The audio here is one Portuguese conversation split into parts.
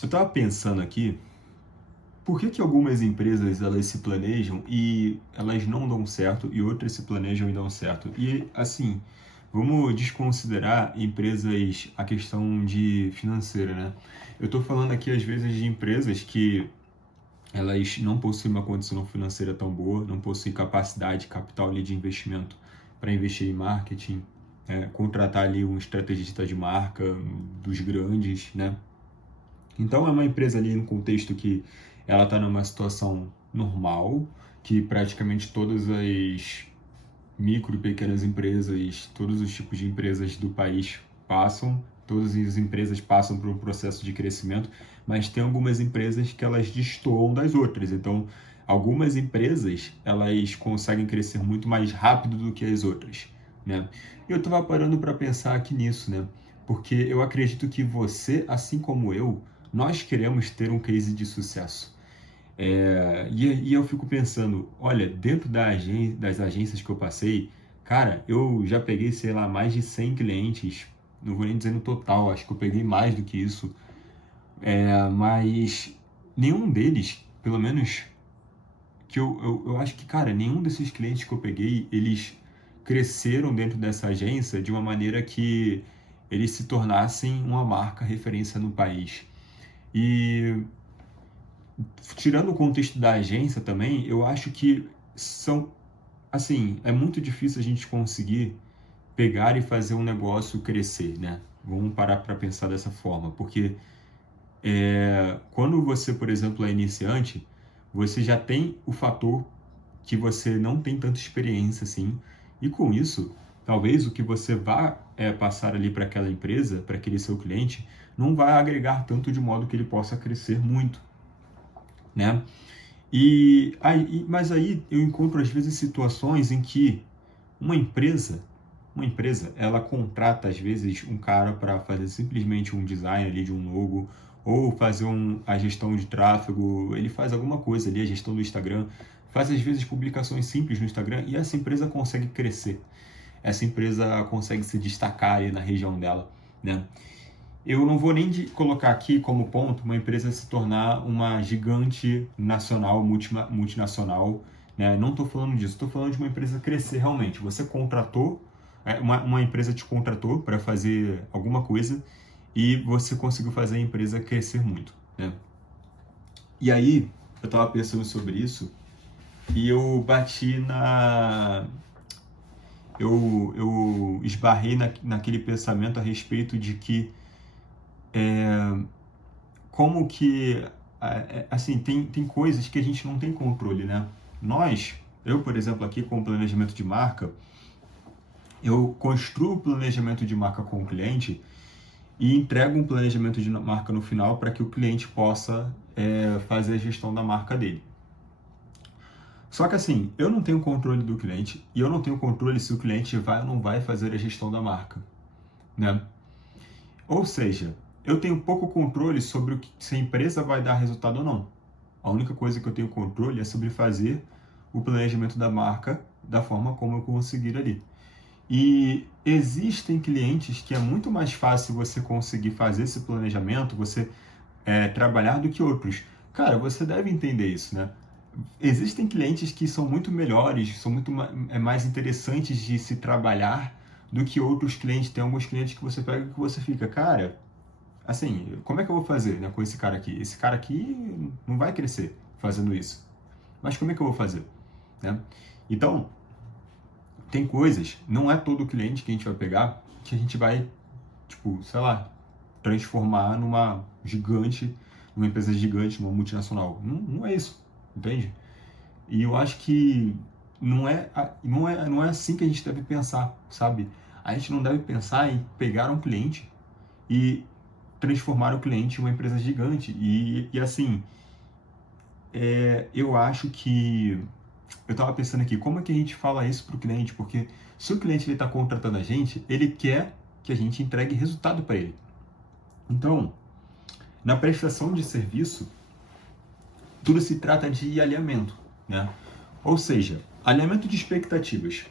Eu estava pensando aqui, por que que algumas empresas elas se planejam e elas não dão certo e outras se planejam e dão certo? E assim, vamos desconsiderar empresas, a questão de financeira, né? Eu estou falando aqui às vezes de empresas que elas não possuem uma condição financeira tão boa, não possuem capacidade, capital ali de investimento para investir em marketing, contratar ali um estrategista de marca dos grandes, né? Então é uma empresa ali no contexto que ela está numa situação normal, que praticamente todas as micro e pequenas empresas, todos os tipos de empresas do país passam, todas as empresas passam por um processo de crescimento, mas tem algumas empresas que elas destoam das outras. Então, algumas empresas, elas conseguem crescer muito mais rápido do que as outras, né? E eu estava parando para pensar aqui nisso, né? Porque eu acredito que você, assim como eu, nós queremos ter um case de sucesso. E eu fico pensando, olha, dentro das agências que eu passei, cara, eu já peguei, sei lá, mais de 100 clientes, não vou nem dizer no total, acho que eu peguei mais do que isso, mas nenhum deles, pelo menos que eu acho que, cara, nenhum desses clientes que eu peguei, eles cresceram dentro dessa agência de uma maneira que eles se tornassem uma marca referência no país. E tirando o contexto da agência também, eu acho que são, assim, é muito difícil a gente conseguir pegar e fazer um negócio crescer, né? Vamos parar para pensar dessa forma, porque quando você, por exemplo, é iniciante, você já tem o fator que você não tem tanta experiência assim, e com isso, talvez o que você vá passar ali para aquela empresa, para aquele seu cliente, não vai agregar tanto de modo que ele possa crescer muito, né? Mas aí eu encontro às vezes situações em que uma empresa, ela contrata às vezes um cara para fazer simplesmente um design ali de um logo ou fazer a gestão de tráfego, ele faz alguma coisa ali, a gestão do Instagram, faz às vezes publicações simples no Instagram e essa empresa consegue crescer. Essa empresa consegue se destacar ali na região dela, né? Eu não vou nem colocar aqui como ponto uma empresa se tornar uma gigante nacional, multinacional, né? Não estou falando disso, estou falando de uma empresa crescer realmente. Você contratou, uma empresa te contratou para fazer alguma coisa e você conseguiu fazer a empresa crescer muito, né? E aí, eu estava pensando sobre isso e eu bati na... Eu esbarrei naquele pensamento a respeito de que como que, assim, tem coisas que a gente não tem controle, né? Eu, por exemplo, aqui com o planejamento de marca, eu construo o planejamento de marca com o cliente e entrego um planejamento de marca no final para que o cliente possa fazer a gestão da marca dele. Só que assim, eu não tenho controle do cliente e eu não tenho controle se o cliente vai ou não vai fazer a gestão da marca, né? Ou seja, eu tenho pouco controle sobre se a empresa vai dar resultado ou não. A única coisa que eu tenho controle é sobre fazer o planejamento da marca da forma como eu conseguir ali. E existem clientes que é muito mais fácil você conseguir fazer esse planejamento, você trabalhar do que outros. Cara, você deve entender isso, né? Existem clientes que são muito melhores, são muito mais interessantes de se trabalhar do que outros clientes. Tem alguns clientes que você pega que você fica, cara, assim, como é que eu vou fazer, né, com esse cara aqui? Esse cara aqui não vai crescer fazendo isso. Mas como é que eu vou fazer, né? Então, tem coisas, não é todo cliente que a gente vai pegar que a gente vai, tipo, sei lá, transformar numa gigante, numa empresa gigante, numa multinacional. Não é isso, entende? E eu acho que não é assim que a gente deve pensar, sabe? A gente não deve pensar em pegar um cliente e transformar o cliente em uma empresa gigante. E assim, eu acho que... Eu estava pensando aqui, como é que a gente fala isso para o cliente? Porque se o cliente está contratando a gente, ele quer que a gente entregue resultado para ele. Então, na prestação de serviço, tudo se trata de alinhamento, né? Ou seja, alinhamento de expectativas.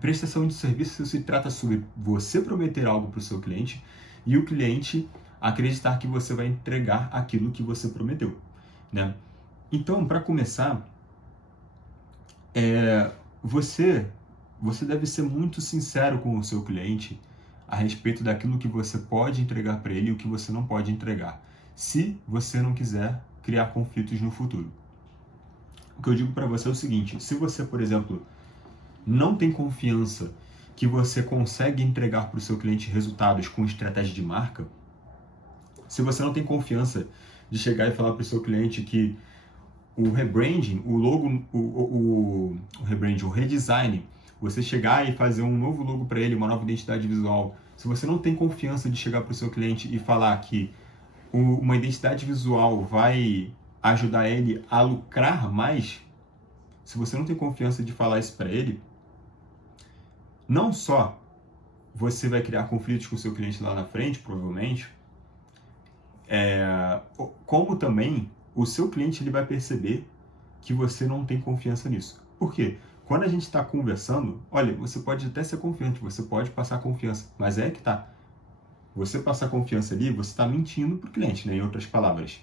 Prestação de serviço se trata sobre você prometer algo para o seu cliente e o cliente acreditar que você vai entregar aquilo que você prometeu, né? Então, para começar, você deve ser muito sincero com o seu cliente a respeito daquilo que você pode entregar para ele e o que você não pode entregar, se você não quiser criar conflitos no futuro. O que eu digo para você é o seguinte: se você, por exemplo, não tem confiança que você consegue entregar para o seu cliente resultados com estratégia de marca, se você não tem confiança de chegar e falar para o seu cliente que o rebranding, o logo, o rebranding, o redesign, você chegar e fazer um novo logo para ele, uma nova identidade visual, se você não tem confiança de chegar para o seu cliente e falar que uma identidade visual vai ajudar ele a lucrar mais, se você não tem confiança de falar isso para ele, não só você vai criar conflitos com o seu cliente lá na frente, provavelmente, como também o seu cliente ele vai perceber que você não tem confiança nisso. Por quê? Quando a gente está conversando, olha, você pode até ser confiante, você pode passar confiança, mas é que tá. Você passar confiança ali, você está mentindo para o cliente, né? Em outras palavras.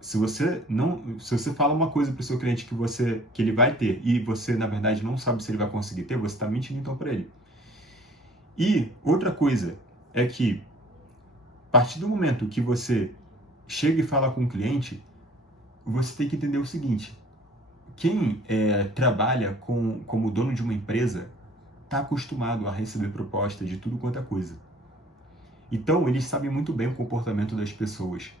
Se você fala uma coisa para o seu cliente que ele vai ter e você, na verdade, não sabe se ele vai conseguir ter, você está mentindo então para ele. E outra coisa é que, a partir do momento que você chega e fala com o cliente, você tem que entender o seguinte: quem trabalha como dono de uma empresa está acostumado a receber propostas de tudo quanto é coisa. Então, eles sabem muito bem o comportamento das pessoas.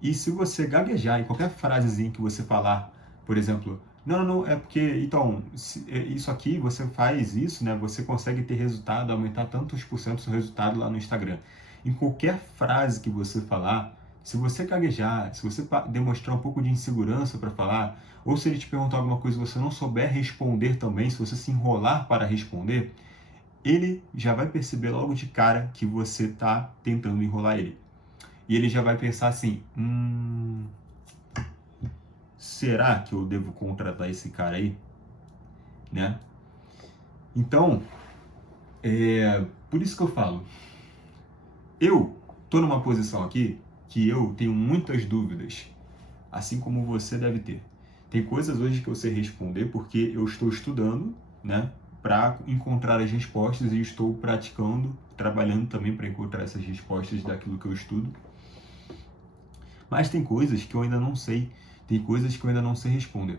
E se você gaguejar em qualquer frasezinha que você falar, por exemplo, não, é porque, então, isso aqui, você faz isso, né? Você consegue ter resultado, aumentar tantos por cento do seu resultado lá no Instagram. Em qualquer frase que você falar, se você gaguejar, se você demonstrar um pouco de insegurança para falar, ou se ele te perguntar alguma coisa e você não souber responder também, se você se enrolar para responder, ele já vai perceber logo de cara que você está tentando enrolar ele. E ele já vai pensar assim, será que eu devo contratar esse cara aí? Né? Então, por isso que eu falo, eu tô numa posição aqui que eu tenho muitas dúvidas, assim como você deve ter. Tem coisas hoje que eu sei responder porque eu estou estudando, né, para encontrar as respostas e estou praticando, trabalhando também para encontrar essas respostas daquilo que eu estudo. Mas tem coisas que eu ainda não sei, tem coisas que eu ainda não sei responder.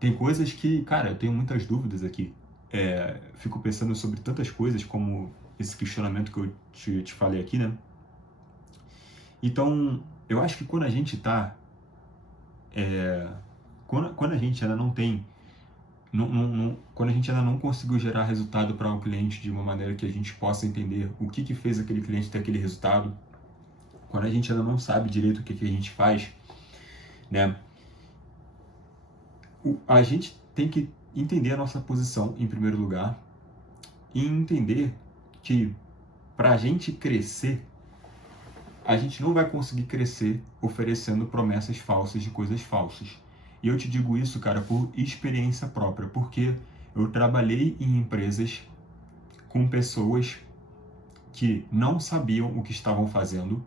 Tem coisas que, cara, eu tenho muitas dúvidas aqui. Fico pensando sobre tantas coisas, como esse questionamento que eu te falei aqui, né? Então, eu acho que quando a gente tá... quando a gente ainda não tem... quando a gente ainda não conseguiu gerar resultado para um cliente de uma maneira que a gente possa entender o que fez aquele cliente ter aquele resultado, quando a gente ainda não sabe direito o que a gente faz, né? A gente tem que entender a nossa posição em primeiro lugar e entender que para a gente crescer, a gente não vai conseguir crescer oferecendo promessas falsas de coisas falsas. E eu te digo isso, cara, por experiência própria, porque eu trabalhei em empresas com pessoas que não sabiam o que estavam fazendo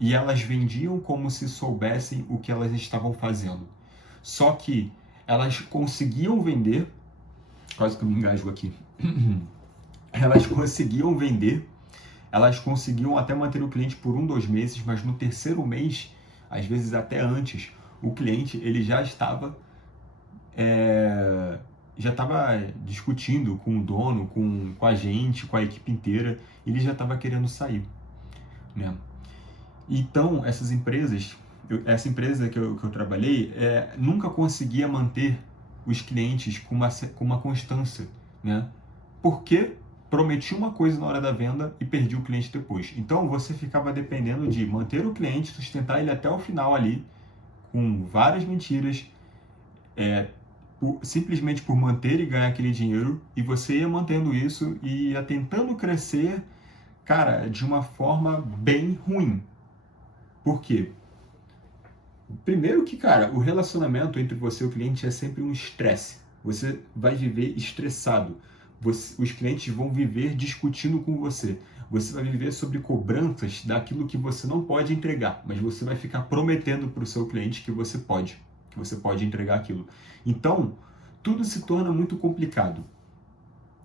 e elas vendiam como se soubessem o que elas estavam fazendo. Só que elas conseguiam vender, quase que eu me engasgo aqui, elas conseguiam vender, elas conseguiam até manter o cliente por 1, 2 meses, mas no terceiro mês, às vezes até antes, o cliente ele já estava discutindo com o dono, com a gente, com a equipe inteira, ele já estava querendo sair, né? Então, essa empresa que eu trabalhei, nunca conseguia manter os clientes com uma constância, né? Porque prometia uma coisa na hora da venda e perdia o cliente depois. Então, você ficava dependendo de manter o cliente, sustentar ele até o final ali, com várias mentiras, simplesmente por manter e ganhar aquele dinheiro, e você ia mantendo isso e ia tentando crescer, cara, de uma forma bem ruim. Por quê? Primeiro que, cara, o relacionamento entre você e o cliente é sempre um estresse. Você vai viver estressado. Os clientes vão viver discutindo com você. Você vai viver sobre cobranças daquilo que você não pode entregar, mas você vai ficar prometendo para o seu cliente que você pode entregar aquilo. Então, tudo se torna muito complicado,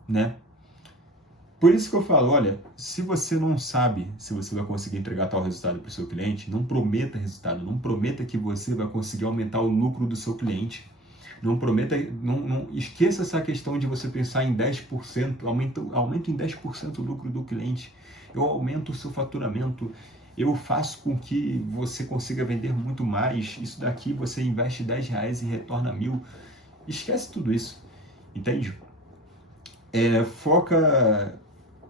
né? Por isso que eu falo, olha, se você não sabe se você vai conseguir entregar tal resultado para o seu cliente, não prometa resultado, não prometa que você vai conseguir aumentar o lucro do seu cliente. Não prometa, não esqueça essa questão de você pensar em 10%, aumento em 10% o lucro do cliente. Eu aumento o seu faturamento, eu faço com que você consiga vender muito mais. Isso daqui você investe R$10 e retorna 1.000. Esquece tudo isso, entende?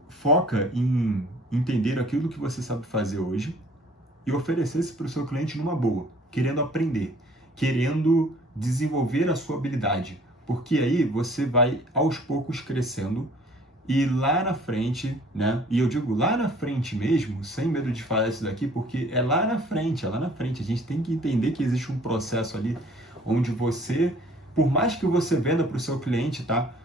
Foca em entender aquilo que você sabe fazer hoje e oferecer isso para o seu cliente numa boa, querendo aprender, querendo desenvolver a sua habilidade, porque aí você vai aos poucos crescendo e lá na frente, né? E eu digo lá na frente mesmo, sem medo de falar isso daqui, porque é lá na frente, A gente tem que entender que existe um processo ali onde você, por mais que você venda para o seu cliente, tá?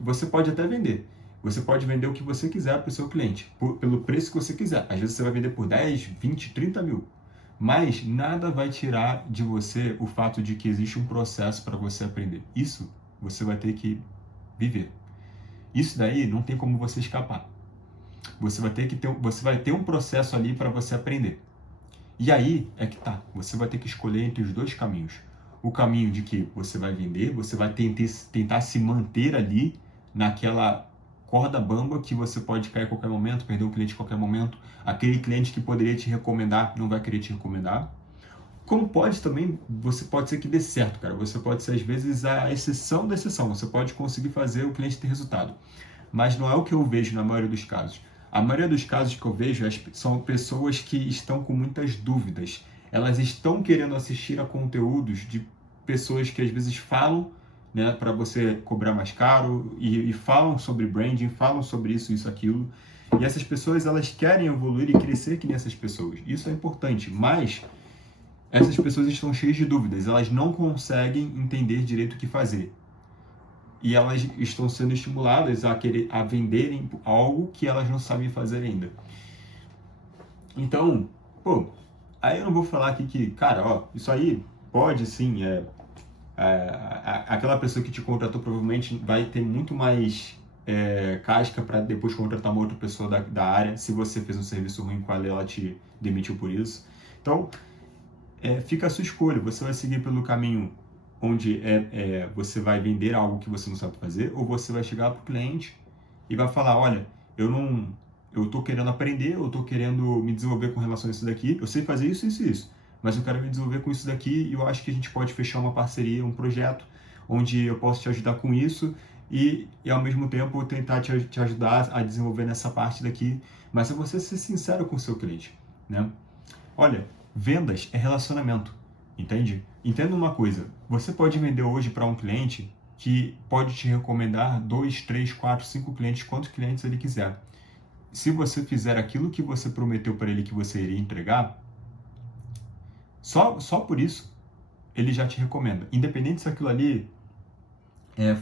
Você pode até vender. Você pode vender o que você quiser para o seu cliente, pelo preço que você quiser. Às vezes você vai vender por 10, 20, 30 mil. Mas nada vai tirar de você o fato de que existe um processo para você aprender. Isso você vai ter que viver. Isso daí não tem como você escapar. Você vai ter um processo ali para você aprender. E aí é que tá. Você vai ter que escolher entre os dois caminhos. O caminho de que você vai vender, você vai tentar se manter ali naquela corda bamba que você pode cair a qualquer momento, perder o cliente a qualquer momento. Aquele cliente que poderia te recomendar não vai querer te recomendar. Como você pode ser que dê certo, cara. Você pode ser, às vezes, a exceção da exceção. Você pode conseguir fazer o cliente ter resultado. Mas não é o que eu vejo na maioria dos casos. A maioria dos casos que eu vejo são pessoas que estão com muitas dúvidas. Elas estão querendo assistir a conteúdos de pessoas que às vezes falam, né, para você cobrar mais caro e falam sobre branding, falam sobre isso, aquilo. E essas pessoas, elas querem evoluir e crescer que nem essas pessoas. Isso é importante, mas essas pessoas estão cheias de dúvidas. Elas não conseguem entender direito o que fazer. E elas estão sendo estimuladas a venderem algo que elas não sabem fazer ainda. Então, aí eu não vou falar aqui que, cara, isso aí pode sim, aquela pessoa que te contratou provavelmente vai ter muito mais casca para depois contratar uma outra pessoa da área, se você fez um serviço ruim com ela te demitiu por isso. Então, fica a sua escolha. Você vai seguir pelo caminho onde você vai vender algo que você não sabe fazer, ou você vai chegar para o cliente e vai falar, olha, eu estou querendo aprender, eu estou querendo me desenvolver com relação a isso daqui, eu sei fazer isso, mas eu quero me desenvolver com isso daqui e eu acho que a gente pode fechar uma parceria, um projeto, onde eu posso te ajudar com isso e ao mesmo tempo tentar te ajudar a desenvolver nessa parte daqui, mas é você ser sincero com o seu cliente, né? Olha, vendas é relacionamento, entende? Entenda uma coisa, você pode vender hoje para um cliente que pode te recomendar 2, 3, 4, 5 clientes, quantos clientes ele quiser. Se você fizer aquilo que você prometeu para ele que você iria entregar, só por isso ele já te recomenda. Independente se aquilo ali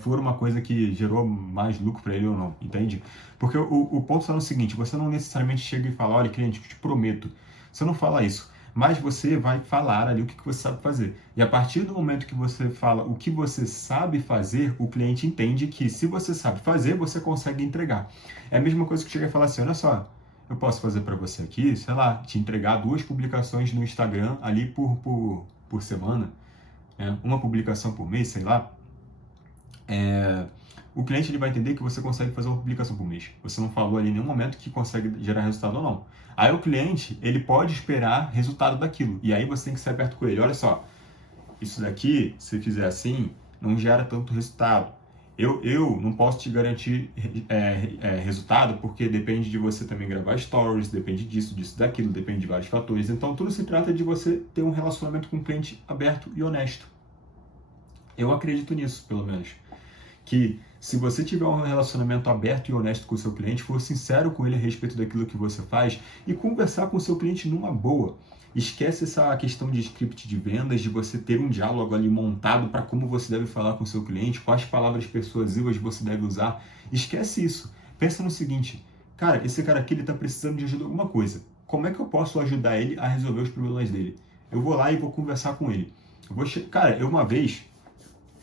for uma coisa que gerou mais lucro para ele ou não, entende? Porque o ponto está no seguinte, você não necessariamente chega e fala, olha, cliente, eu te prometo. Você não fala isso, mas você vai falar ali o que você sabe fazer. E a partir do momento que você fala o que você sabe fazer, o cliente entende que se você sabe fazer, você consegue entregar. É a mesma coisa que chega e fala assim, olha só, eu posso fazer para você aqui, sei lá, te entregar 2 publicações no Instagram ali por semana, né? Uma publicação por mês, sei lá. O cliente ele vai entender que você consegue fazer uma publicação por mês. Você não falou ali em nenhum momento que consegue gerar resultado ou não. Aí o cliente, ele pode esperar resultado daquilo. E aí você tem que ser aberto com ele. Olha só, isso daqui, se fizer assim, não gera tanto resultado. Eu não posso te garantir resultado, porque depende de você também gravar stories, depende disso, daquilo, depende de vários fatores. Então tudo se trata de você ter um relacionamento com o cliente aberto e honesto. Eu acredito nisso, pelo menos. Que se você tiver um relacionamento aberto e honesto com o seu cliente, for sincero com ele a respeito daquilo que você faz e conversar com o seu cliente numa boa. Esquece essa questão de script de vendas, de você ter um diálogo ali montado para como você deve falar com o seu cliente, quais palavras persuasivas você deve usar. Esquece isso. Pensa no seguinte, cara, esse cara aqui ele tá precisando de ajuda em alguma coisa. Como é que eu posso ajudar ele a resolver os problemas dele? Eu vou lá e vou conversar com ele. Cara, uma vez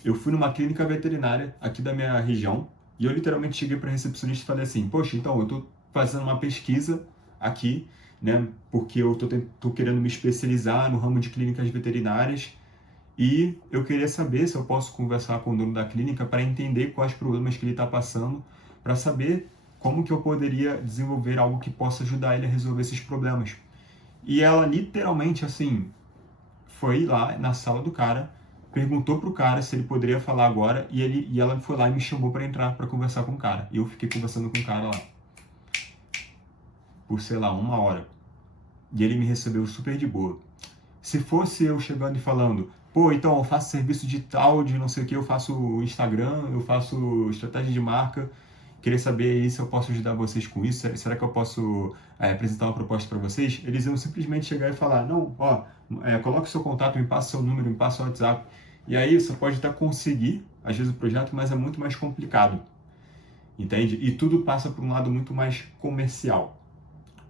eu fui numa clínica veterinária aqui da minha região e eu literalmente cheguei para a recepcionista e falei assim: poxa, então eu tô fazendo uma pesquisa aqui, né? Porque eu tô querendo me especializar no ramo de clínicas veterinárias e eu queria saber se eu posso conversar com o dono da clínica para entender quais problemas que ele está passando, para saber como que eu poderia desenvolver algo que possa ajudar ele a resolver esses problemas. E ela literalmente, assim, foi lá na sala do cara, perguntou pro cara se ele poderia falar agora e ela foi lá e me chamou para entrar para conversar com o cara. E eu fiquei conversando com o cara lá por, sei lá, 1 hora. E ele me recebeu super de boa. Se fosse eu chegando e falando, pô, então eu faço serviço digital de não sei o que, eu faço Instagram, eu faço estratégia de marca, queria saber aí se eu posso ajudar vocês com isso, será que eu posso apresentar uma proposta para vocês? Eles iam simplesmente chegar e falar, não, ó, coloque seu contato, me passa seu número, me passa o WhatsApp. E aí você pode até conseguir, às vezes, o projeto, mas é muito mais complicado, entende? E tudo passa por um lado muito mais comercial,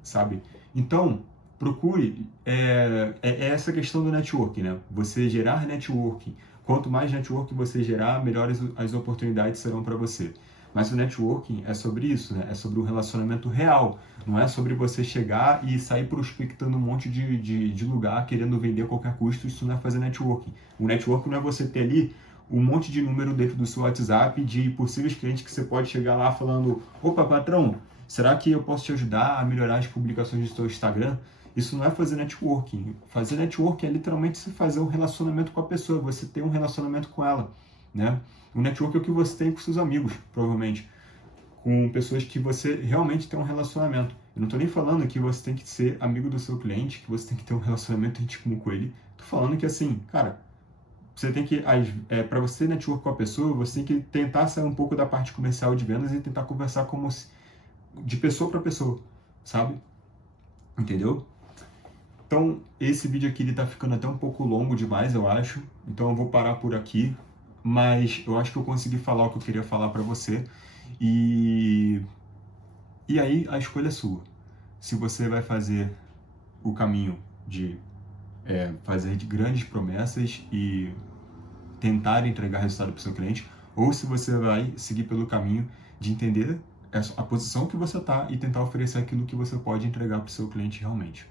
sabe? Então, procure, é essa questão do networking, né? Você gerar networking. Quanto mais networking você gerar, melhores as oportunidades serão para você. Mas o networking é sobre isso, né? É sobre um relacionamento real. Não é sobre você chegar e sair prospectando um monte de lugar, querendo vender a qualquer custo. Isso não é fazer networking. O networking não é você ter ali um monte de número dentro do seu WhatsApp de possíveis clientes que você pode chegar lá falando: opa, patrão, será que eu posso te ajudar a melhorar as publicações do seu Instagram? Isso não é fazer networking. Fazer networking é literalmente você fazer um relacionamento com a pessoa, você ter um relacionamento com ela, né? O networking é o que você tem com seus amigos, provavelmente, com pessoas que você realmente tem um relacionamento. Eu não estou nem falando que você tem que ser amigo do seu cliente, que você tem que ter um relacionamento íntimo com ele. Estou falando que assim, cara, você tem que, para você ter network com a pessoa, você tem que tentar sair um pouco da parte comercial de vendas e tentar conversar como de pessoa para pessoa, sabe? Entendeu? Então, esse vídeo aqui ele tá ficando até um pouco longo demais, eu acho. Então eu vou parar por aqui, mas eu acho que eu consegui falar o que eu queria falar para você. E e aí a escolha é sua. Se você vai fazer o caminho de fazer de grandes promessas e tentar entregar resultado para o seu cliente, ou se você vai seguir pelo caminho de entender a posição que você está e tentar oferecer aquilo que você pode entregar para o seu cliente realmente.